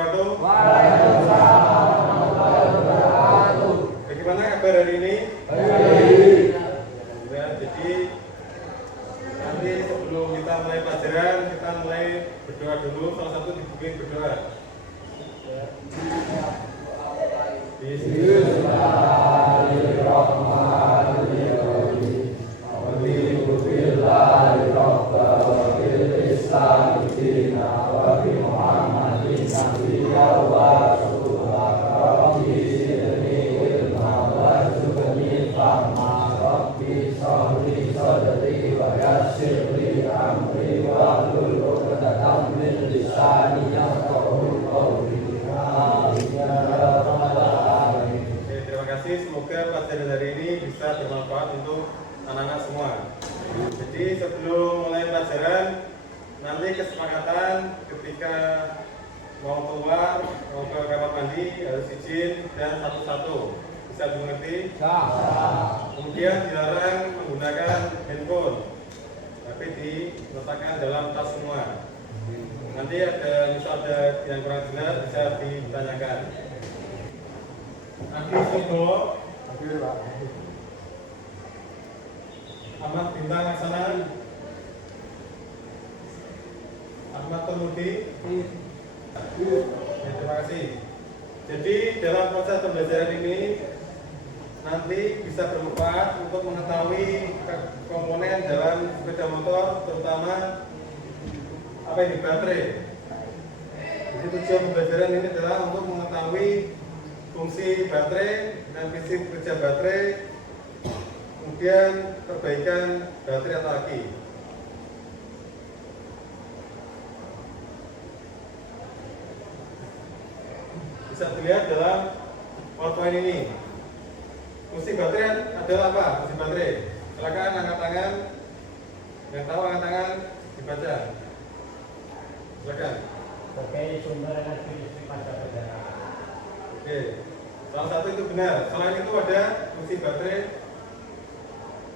wabarakatuh. Waalaikumsalam warahmatullahi wabarakatuh. Bagaimana kabar hari ini? Baik. Ya, jadi nanti sebelum kita mulai pelajaran, kita mulai berdoa dulu. Salah satu dibimbing berdoa. Bismillahirrahmanirrahim. Alhamdulillahi rabbil Islam dina wa bi Muhammadin nabiyya wa rasulullah. Rabbi zidni ilma warzuqni fahma. Rabbi shrah sadri wa yassir li amri wahlul 'uqdatam min lisani yafqahu qawli. Terima kasih, semoga pelajaran hari ini bisa bermanfaat untuk anak-anak semua. Jadi sebelum mulai pelajaran, nanti kesepakatan ketika mau keluar, mau ke kamar mandi harus izin dan satu-satu. Bisa dimengerti? Kemudian dilarang menggunakan handphone, tapi diletakkan dalam tas semua. Nanti misal ada yang kurang jelas bisa ditanyakan. Adi Subo, Ahmad Bintang Laksana, Ahmad Temudi. Ya, terima kasih. Jadi dalam proses pembelajaran ini nanti bisa bermanfaat untuk mengetahui komponen dalam sepeda motor, terutama apa ini baterai. Jadi tujuan pembelajaran ini adalah untuk mengetahui fungsi baterai dan prinsip kerja baterai, kemudian perbaikan baterai atau aki. Bisa dilihat dalam PowerPoint ini. Fungsi baterai adalah apa? Fungsi baterai. Silakan angkat tangan. Yang tahu angkat tangan dibaca. Silakan. Sebagai sumber energi listrik pada kendaraan. Oke, salah satu itu benar. Selain itu ada fungsi baterai.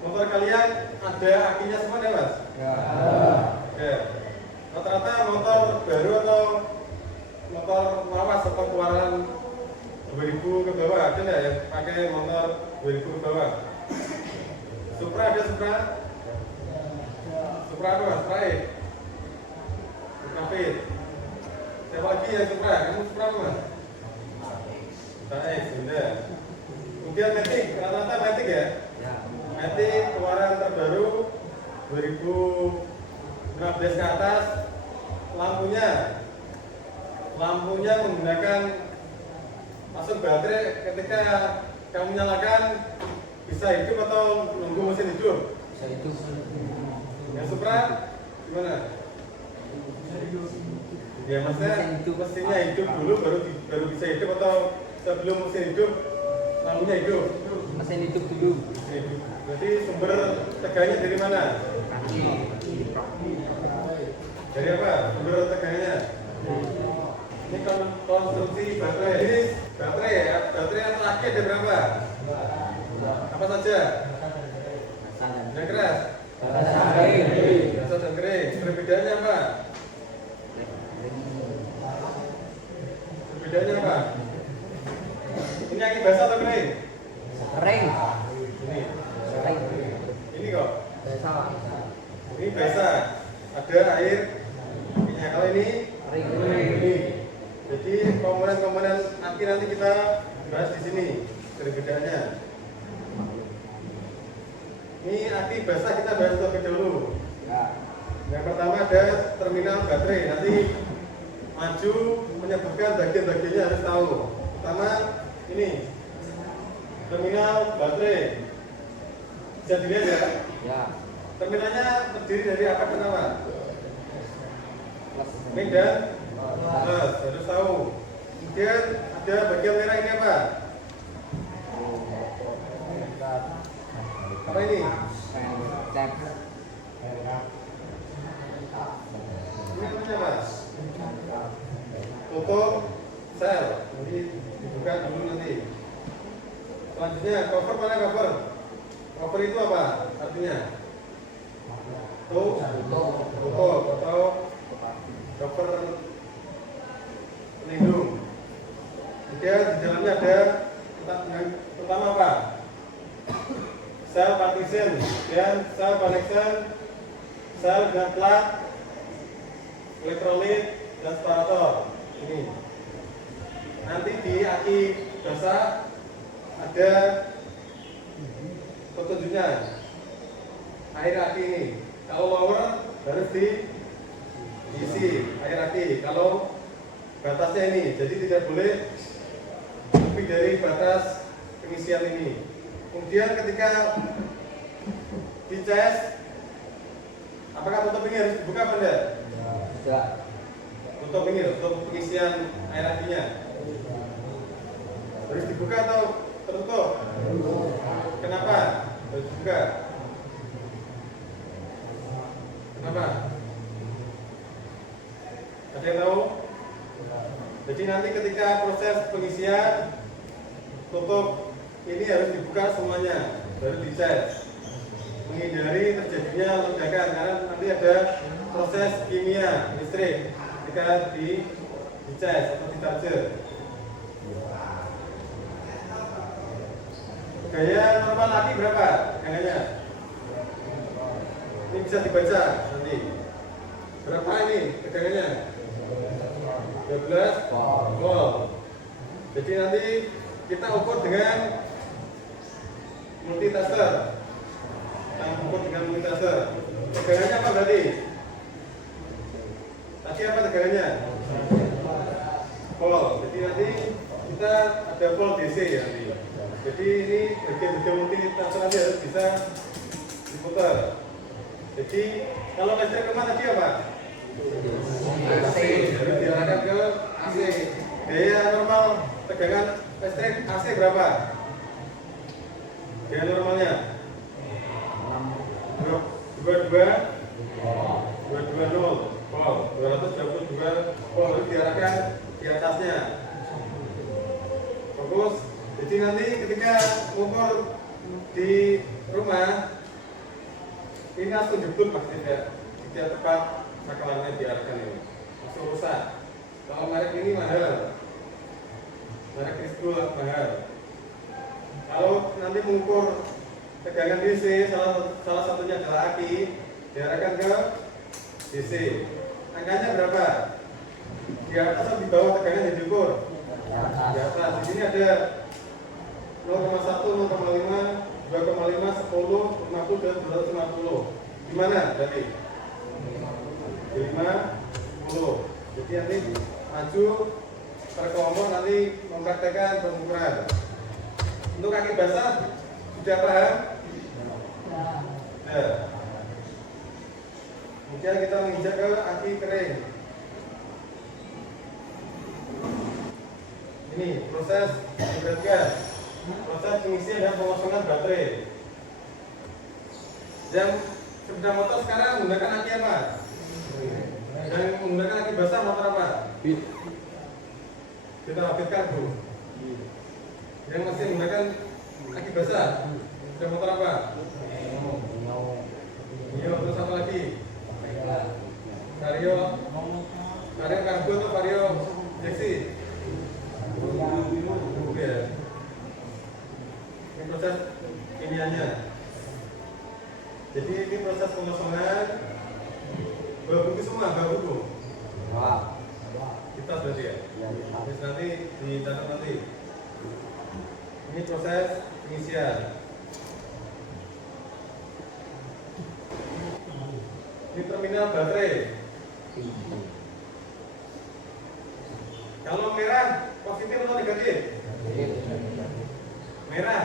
Motor kalian ada akinya semua ya, Mas? Ya. Oke. Rata-rata motor baru atau motor lawas atau keluaran 2000 ke bawah ada nggak yang pakai motor 2000 ke bawah? Supra ada Supra? Supra apa, Mas? Supra E? Supra Fit. Siapa lagi yang Supra? Kamu Supra apa, Mas? Supra X, sudah. Kemudian Matic, rata-rata Matic ya? Matic keluaran terbaru 2015 ke atas. Lampunya menggunakan masuk baterai. Ketika kamu nyalakan bisa hidup atau nunggu mesin hidup? Bisa itu. Yang Supra gimana? Ya maksudnya mesinnya hidup dulu baru bisa hidup atau sebelum mesin hidup lampunya hidup? Mesin hidup dulu. Mesin hidup. Berarti sumber tegangnya dari mana? Dari apa? Sumber tegangnya? Ini konstruksi baterai. Ini baterai ya. Baterai yang terakhir ada berapa? Apa saja? Yang keras? Keras dan kering. Perbedaannya apa? Perbedaannya apa? Ini aki basah atau kering? Kering. Ini. Kering. Ini kok. Basah. Ini basah. Ada air. Kalau ini Kering. ini. Jadi komponen-komponen aki nanti kita bahas di sini perbedaannya. Ini aki basah kita bahas terlebih dahulu. Yang pertama ada terminal baterai. Nanti maju menyebutkan bagian-bagiannya harus tahu. Pertama ini terminal baterai. Bisa dilihat ya? Ya. Terminalnya terdiri dari apa dan apa? Min dan plus, harus tahu. Kemudian ada bagian merah ini apa? Apa ini? Cek. Ini namanya apa? Tutup sel. Jadi dibuka dulu nanti. Selanjutnya cover, mana cover? Cover itu apa artinya? Tutup atau cover pelindung. Kemudian di dalamnya ada yang pertama apa? Sel partition dan sel connection, sel dengan plat, elektrolit dan separator. Ini. Nanti di aki dasar ada petunjuknya. Air aki ini. Kalau lower harus diisi air aki. Kalau batasnya ini, jadi tidak boleh lebih dari batas pengisian ini. Kemudian ketika dicas, apakah tutup ini harus dibuka apa tidak? Tidak. Tutup ini, tutup pengisian air akinya harus dibuka atau tertutup? Kenapa harus dibuka? Kenapa? Ada yang tahu? Jadi nanti ketika proses pengisian, tutup ini harus dibuka semuanya, baru dicas, menghindari terjadinya ledakan karena nanti ada proses kimia listrik ketika dicas atau dicharger. Gaya normal aki berapa? Gayanya ini bisa dibaca nanti. Berapa ini tegangannya? 12 volt. Jadi nanti kita ukur dengan multitester. Kita ukur dengan multitester. Tegangannya apa berarti? Tadi apa tegangannya? Volt. Jadi nanti kita ada volt DC ya nanti. Jadi ini bagian multitester nanti harus bisa diputar. Jadi kalau listrik kemana tadi apa? AC. Harus diarahkan ke AC. Gaya normal tegangan listrik AC berapa? Gaya normalnya 22 volt, 222 volt harus diarahkan di atasnya. Fokus. Jadi nanti ketika mengukur di rumah ini langsung jebut pasti tidak tepat sakalannya diarahkan ini langsung rusak. Kalau merek ini mahal, merek Crisco mahal. Kalau nanti mengukur tegangan DC, salah satunya adalah aki, diarahkan ke DC. Angkanya berapa? Di atas atau di bawah tegangan yang diukur? Di atas. Di sini ada 0,1, 0,5, 2,5, 10, 50 dan 250. Gimana berarti? 50. Jadi nanti maju per kelompok nanti mempraktekkan pengukuran. Untuk kaki basah sudah paham? Ya. Kemudian kita menginjak ke aki kering. Ini proses gas, proses pengisian dan pengosongan baterai. Yang sepeda motor sekarang menggunakan aki apa? Dan menggunakan aki basah motor apa? Kita habis karbo. Yang masih menggunakan aki basah, sepeda motor apa? Iya, terus apa lagi? Vario karbo atau vario injeksi? Ya. Ini proses kimianya. Jadi ini proses pengosongan. Bawa buku semua, bawa buku. Kita berarti ya. Terus nanti dicatat nanti. Ini proses pengisian. Ini terminal baterai. Kalau merah positif atau negatif? Merah.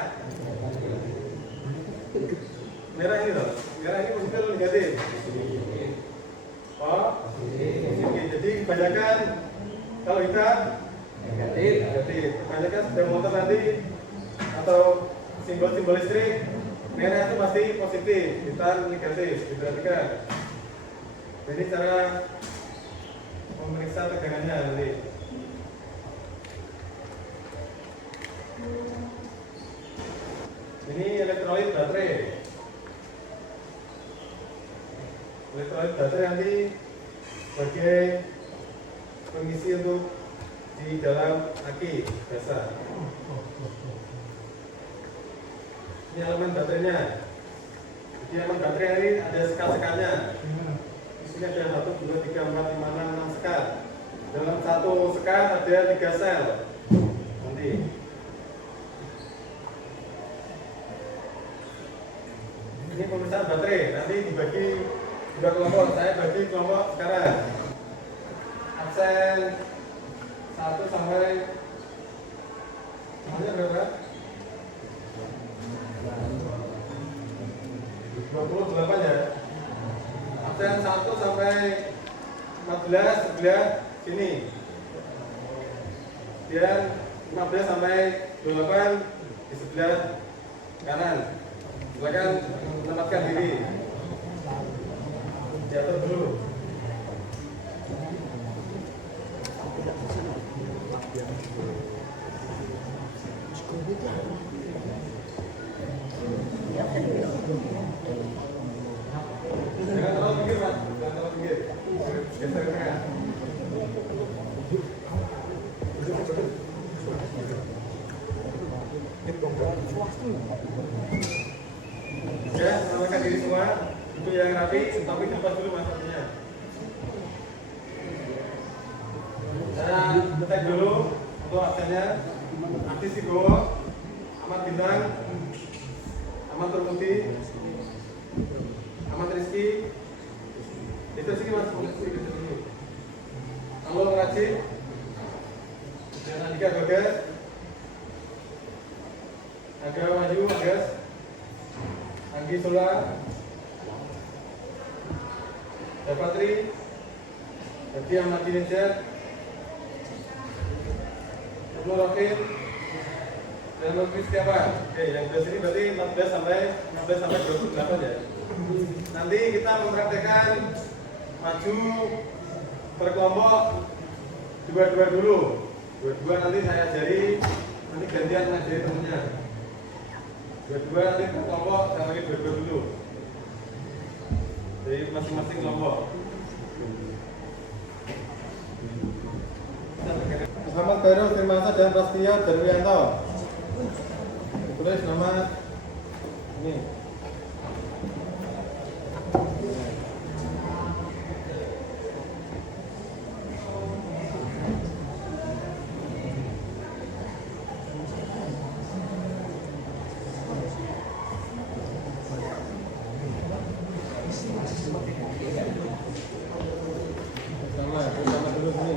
Merah ini loh. Merah ini positif atau negatif? Oh, positif. Jadi kebanyakan kalau hitam negatif. Kebanyakan sepeda motor nanti atau simbol-simbol listrik merah itu pasti positif, hitam negatif. Diperhatikan. Jadi cara memeriksa tegangannya nanti. Ini elektrolit baterai. Elektrolit baterai nanti sebagai pengisi untuk di dalam aki biasa. Ini elemen baterainya. Jadi elemen baterai ini ada sekat-sekatnya. Di sini ada 1, 2, 3, 4, 5, 6, 6 sekat. Dalam satu sekat ada 3 sel. Nanti. Ini pemisahan baterai. Nanti dibagi 2 kelompok. Saya bagi kelompok sekarang. Absen 1 sampai berapa? 28 ya. Absen 1 sampai 14 sebelah sini. Dan 15 sampai 28 di sebelah kanan. Silakan menempatkan diri. Diatur dulu. Jangan terlalu pinggir, Mas. Jangan terlalu pinggir. Geser ke tengah. Ya, selamatkan diri semua. Itu yang rapi, tapi lepas dulu masuknya. Saya cek dulu untuk absennya. Artis Sigowo, Ahmad Bintang, Ahmad Turmuti, Ahmad Rizky. Itu sih Mas, Halo Rajin, dan Andika Bagas, Aga Wahyu Bagas, Anggi Sola, Dapatri, Bagi Ahmad Dinijat, Ibnu Rokit, dan Lukis siapa? Oke, yang di sini berarti 14 sampai 28 ya. Nanti kita mempraktekkan maju per kelompok 2-2 dulu. 2-2 nanti saya ajari, nanti gantian ngajari temennya. 2-2 nanti per kelompok saya lagi 2-2 dulu. Jadi masing-masing kelompok. Muhammad Khairul Firmansyah dan Prasetyo Darwiyanto. Tulis nama ini. Sama dulu sini.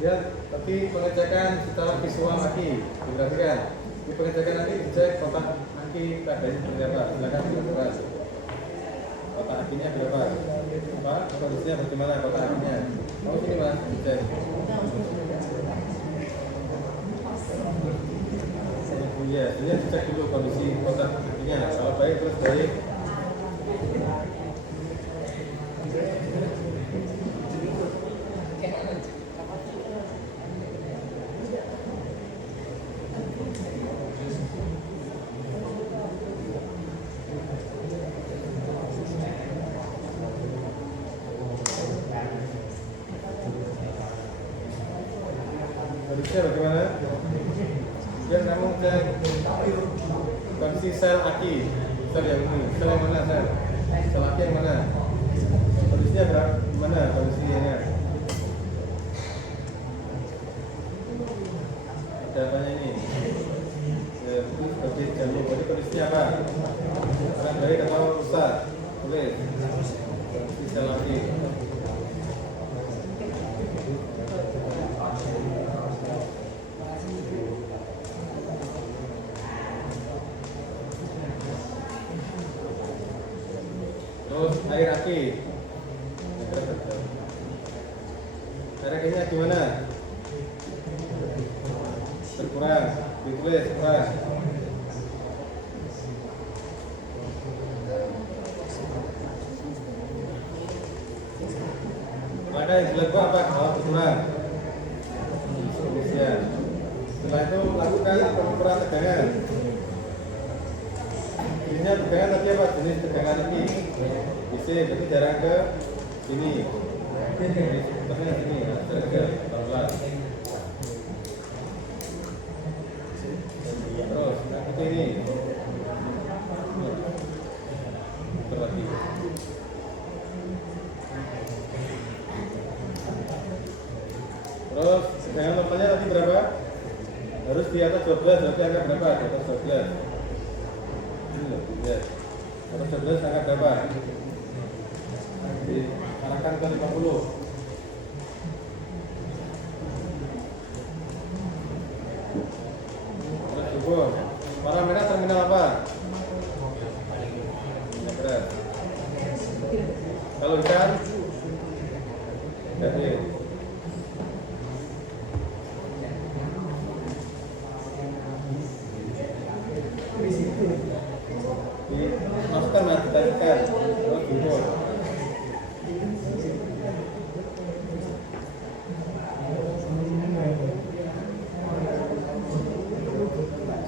Ya, tapi pengecekan secara visual lagi diperhatikan. Di pengecekan nanti dicek kotak aki keadaannya seperti apa. Silakan dilakukan. Kotak akinya berapa? Apa? Kondisinya bagaimana kotak akinya? Mau sini Mas, dicek. Iya, ini dicek dulu kondisi kotak akinya. Kalau baik terus baik. Kondisinya bagaimana? Biar kamu cek kondisi sel aki. Sel yang ini, sel yang mana sel? Sel aki yang mana? Kondisinya berapa? Mana kondisinya? Ada apanya ini? Seperti jantung. Jadi kondisinya apa? Sangat baik atau rusak? Tulis. Kondisi sel aki. Terus air aki. Air akinya gimana? Berkurang, ditulis kurang. Maka yang jelek apa? Kalau berkurang. Kondisinya. Setelah itu lakukan pengukuran tegangan. Ininya tegangan tadi apa? Jenis tegangan ini. Bisa, berarti jarang ke sini. Sebenarnya sini, jarang ke pelan. Terus, nah itu ini. Berarti. Terus, tegangan normalnya tadi berapa? Harus di atas 12, berarti angka berapa? Di atas 12. Ini loh, lihat. Atas 12 angka berapa? Diarahkan ke 50. Terus cukup. Warna merah terminal apa? Merah. Kalau ikan? Jadi. Dimasukkan, mas, ditarik terus jumur.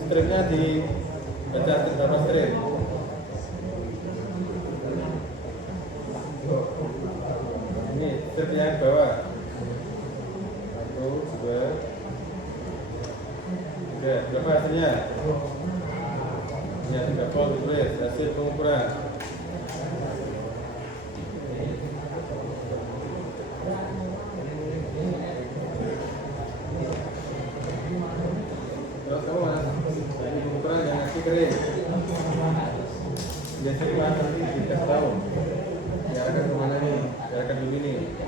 Stripnya dibaca berapa strip? Ini strip yang bawah 1, 2, 3. Berapa hasilnya? Ya, 3 volt ditulis hasil pengukuran. Terus kamu mas, ini pengukuran yang ngasih kering. Biasanya mas nanti dikasih tahu. Diarahkan kemana nih? Diarahkan dulu ini.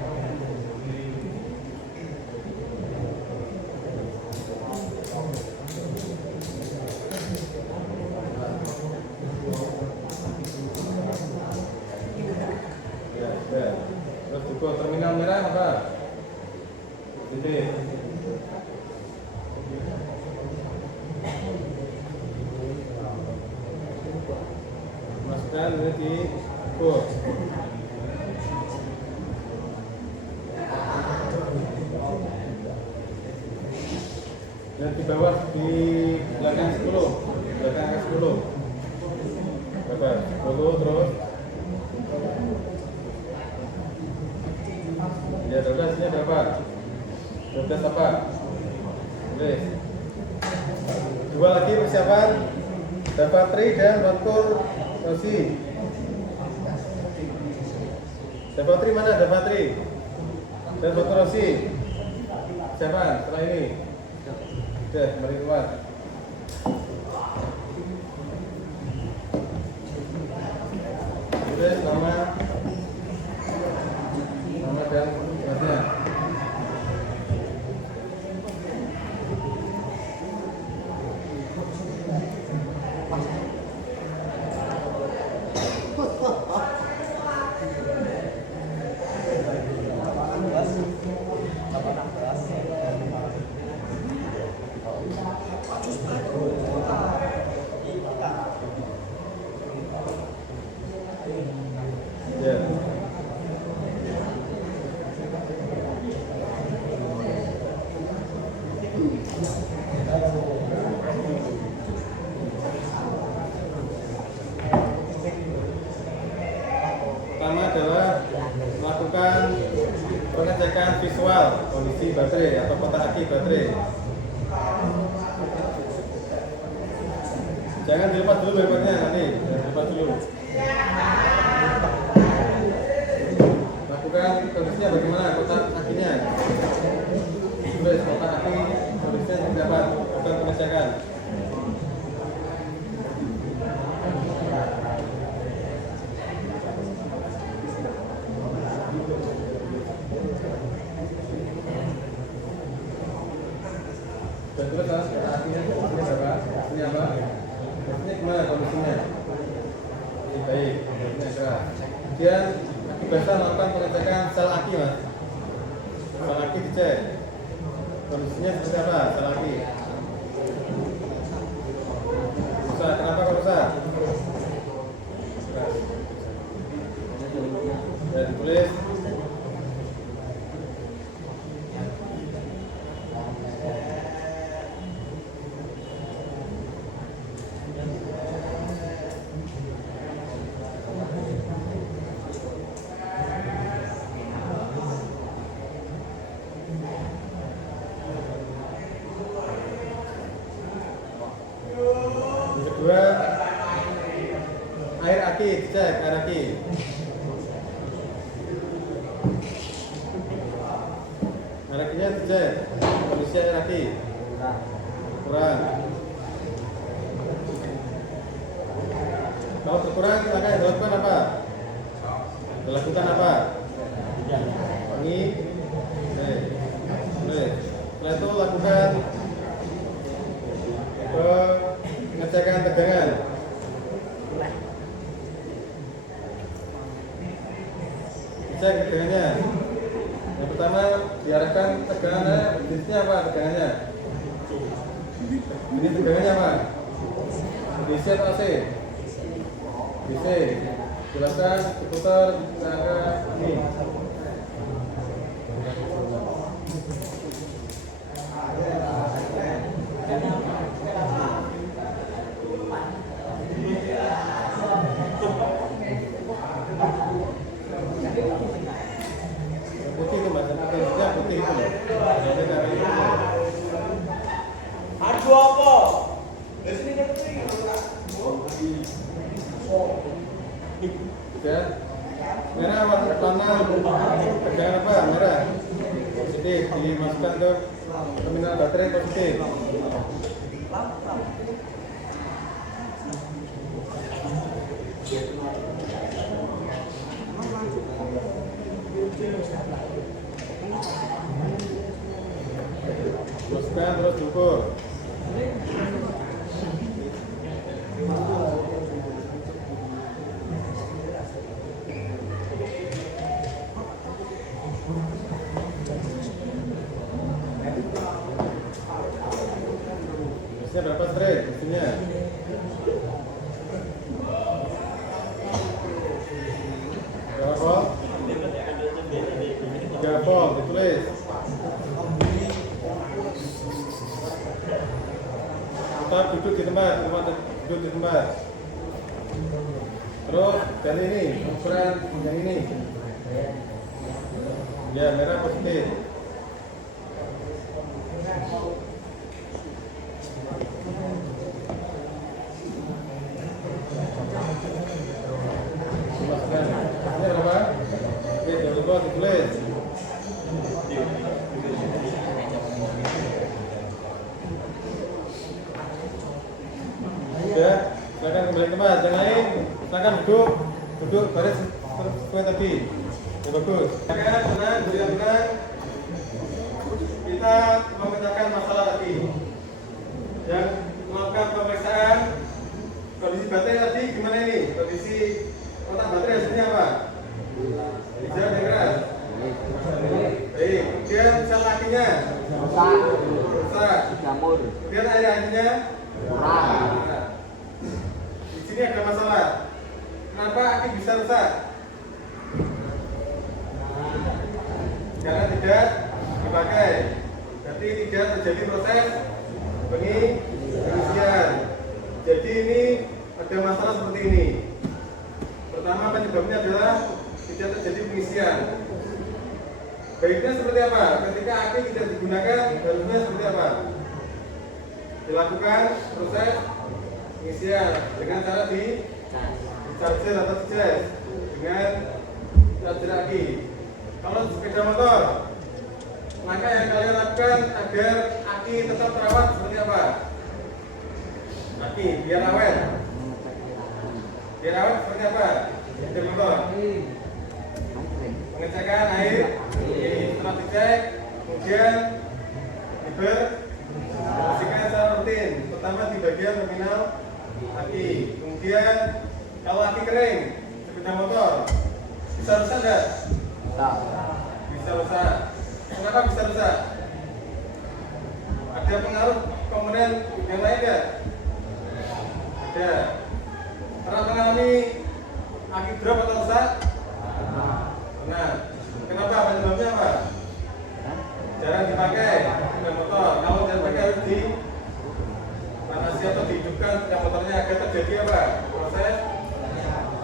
Terus juga terminal merah apa? Titik. Masukkan ini di kod. Dan di bawah di belakang 10, belakang 10. Berapa? 10 terus. Ya, 12-nya berapa? 12 apa? Tulis. Dua lagi persiapan Davatri dan Watkur Rosi. Davatri mana? Davatri dan Watkur Rosi. Siapa setelah ini? Oke, mari keluar. Tulis nama dan kelasnya. Ya. Pertama adalah melakukan pengecekan visual kondisi baterai atau kotak aki baterai. Jangan dilepas dulu papernya nanti, jangan dilepas dulu. Lakukan kondisinya bagaimana kotak akinya. Tulis kotak aki kondisinya seperti apa, lakukan pengecekan. Dan terus artinya berapa? Artinya apa? Artinya gimana kondisinya? Ini baik, ini keras. Kemudian aki basah melakukan pengecekan sel aki, mas. Sel aki dicek. Kondisinya seperti apa? Sel aki. Rusak, kenapa kok rusak? Keras. Dan ditulis. dicek arah kiri. Arah kirinya dicek. Kondisi arah kiri. Kurang. Kalau terkurang silakan dilakukan apa? Dilakukan apa? Ini. Setelah itu lakukan pengecekan tegangan. Cek tegangannya. Yang pertama diarahkan tegangannya, jenisnya apa tegangannya? Ini tegangannya apa? DC atau AC? DC. Jelaskan seputar cara ini. Putih itu mas, putih itu. Aduh apa? Di sini kan Ya. Merah warna tegangan apa? Merah. Positif dimasukkan ke terminal baterai positif. Masukkan terus ukur. Mesinnya berapa straight? Mesinnya berapa volt? 3 volt, ditulis. Tetap duduk di tempat, duduk di tempat. Terus dan ini ukuran yang ini. Ya, merah positif. Dimasukkan. Ini berapa? Oke, jangan lupa ditulis. Ya, silakan kembali ke tempat. Yang lain, silakan duduk baris sesuai tadi. Ya bagus. Silakan tenang, beliau tenang. Kita memecahkan masalah tadi. Yang melakukan pemeriksaan kondisi baterai tadi gimana ini? Kondisi kotak baterai hasilnya apa? Hijau dan keras. Baik, kemudian sel lakinya rusak. Kemudian air anginnya kurang. Di sini ada masalah. Kenapa aki bisa rusak? Karena tidak dipakai. Berarti tidak terjadi proses pengisian. Jadi ini ada masalah seperti ini. Pertama penyebabnya adalah tidak terjadi pengisian. Baiknya seperti apa? Ketika aki tidak digunakan, harusnya seperti apa? Dilakukan proses pengisian dengan cara di charger atau charge dengan charger aki. Kalau sepeda motor, maka yang kalian lakukan agar aki tetap terawat seperti apa? Aki biar awet. Biar awet seperti apa? Sepeda motor. Pengecekan air, setelah dicek, kemudian dibersihkan secara rutin. Pertama di bagian terminal aki. Kemudian kalau aki kering, sepeda motor bisa rusak nggak? Bisa rusak. Kenapa bisa rusak? Ada pengaruh komponen yang lain nggak? Ada. Pernah mengalami aki drop atau rusak? Nah, kenapa? Penyebabnya apa? Jarang dipakai sepeda motor. Kalau jarang dipakai harus dipanasi atau dihidupkan sepeda motornya agar terjadi apa? Proses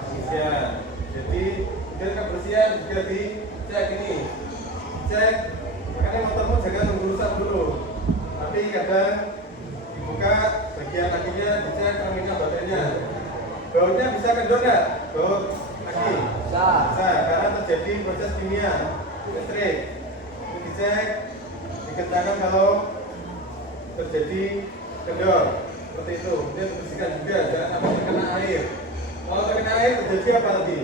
pengisian. Jadi biar kebersihan juga dicek ini. Cek, makanya motormu jangan nunggu rusak dulu. Tapi kadang dibuka bagian kakinya, dicek terminal baterainya. Bautnya bisa kendor nggak? Baut aki? Bisa. Bisa, karena terjadi proses kimia listrik. Itu dicek, dikencangkan kalau terjadi kendor seperti itu. Kemudian dibersihkan juga, jangan sampai terkena air. Kalau terkena air terjadi apa tadi?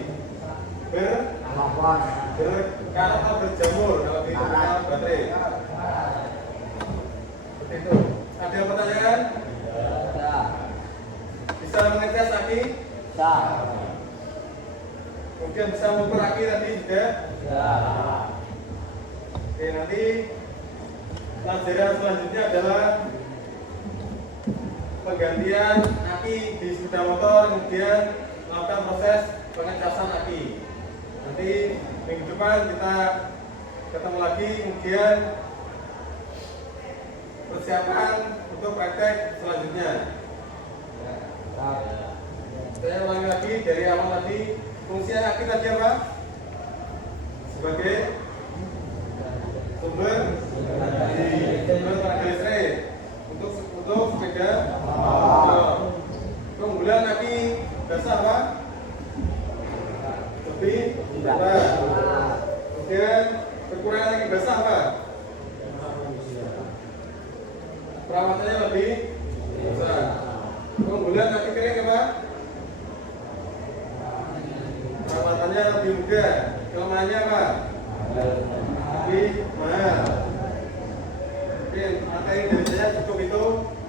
Telepon. Berkarat atau berjamur kalau di terminal baterai. Seperti itu. Ada pertanyaan? Bisa. Bisa mengetes aki? Bisa. Kemudian bisa mengukur aki tadi juga? Bisa. Oke, nanti pelajaran selanjutnya adalah penggantian aki di sepeda motor, kemudian melakukan proses pengecasan aki. Nanti minggu depan kita ketemu lagi, kemudian persiapan untuk praktek selanjutnya. Saya ulangi lagi dari awal tadi, fungsi aki tadi apa? Sebagai sumber tenaga listrik untuk sepeda motor. Keunggulan aki basah apa? Lebih cepat. Kemudian kekurangan aki basah apa? Perawatannya lebih besar. Keunggulan aki kering apa? Perawatannya lebih mudah. Kelemahannya apa? Lebih mahal. Oke, materi dari saya cukup itu.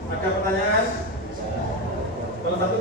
Ada pertanyaan? Kalau satu